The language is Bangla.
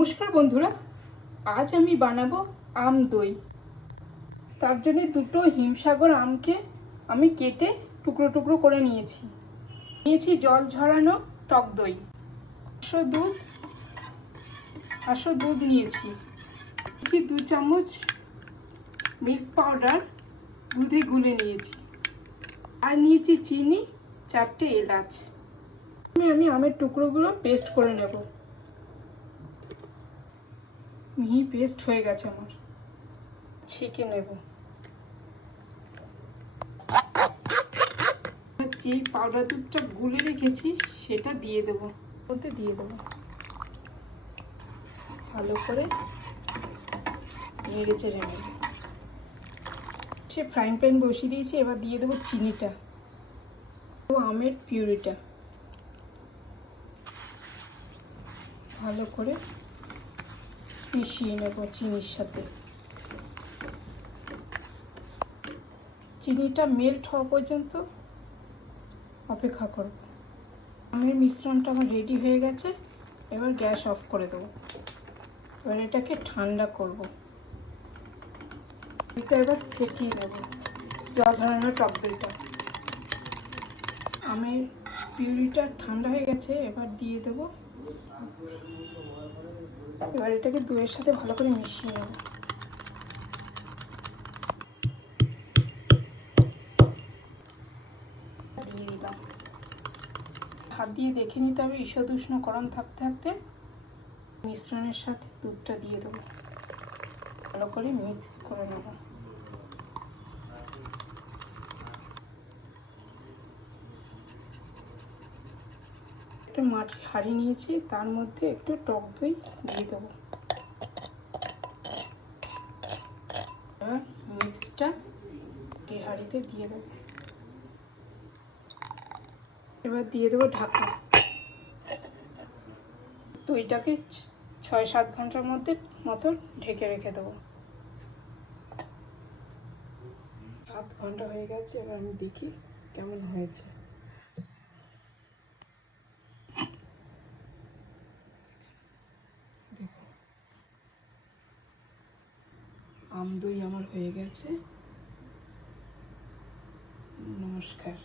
নমস্কার বন্ধুরা, আজ আমি বানাবো আম দই। তার জন্য দুটো হিমসাগর আমকে আমি কেটে টুকরো টুকরো করে নিয়েছি জল ঝরানো টক দই, 500 দুধ নিয়েছি 2 চামচ মিল্ক পাউডার দুধে গুলে নিয়েছি, আর নিয়েছি চিনি, 4টে এলাচ। আমি আমের টুকরোগুলো পেস্ট করে নেব। মিহি পেস্ট হয়ে গেছে আমার, ছেঁকে নেব। যে পাউডার দুধটা গুলে রেখেছি সেটা দিয়ে দেবো, ভালো করে নেড়ে চেড়ে নেব। সে ফ্রাইং প্যান বসিয়ে দিয়েছি, এবার দিয়ে দেবো চিনিটা ও আমের পিউরিটা। ভালো করে মিশিয়ে নেব চিনির সাথে। চিনিটা মেল্ট হওয়া পর্যন্ত অপেক্ষা করব। আমের মিশ্রণটা আমার রেডি হয়ে গেছে, এবার গ্যাস অফ করে দেবো। এবার এটাকে ঠান্ডা করব। এটা এবার ফেটিয়ে নেব, জল ঝরানো টক দইটা। আমের পিউরিটা ঠান্ডা হয়ে গেছে, এবার দিয়ে দেবো। এবার এটাকে দইয়ের সাথে ভালো করে মিশিয়ে নেব। দিয়ে দিলাম। হাত দিয়ে দেখে নিতে হবে ঈষৎ উষ্ণ গরম থাকতে থাকতে মিশ্রণের সাথে দুধটা দিয়ে দেবো, ভালো করে মিক্স করে নেব। একটা মাটির হাঁড়ি নিয়েছি, তার মধ্যে একটু টক দই দিয়ে দেবো। এবার মিক্সটা এই হাঁড়িতে দিয়ে দেবো। এবার দিয়ে দেবো ঢাকা। দইটাকে 6-7 ঘন্টার মতো ঢেকে রেখে দেবো। 7 ঘন্টা হয়ে গেছে, এবার আমি দেখি কেমন হয়েছে। দেখো, আম দই আমার হয়ে গেছে। নমস্কার।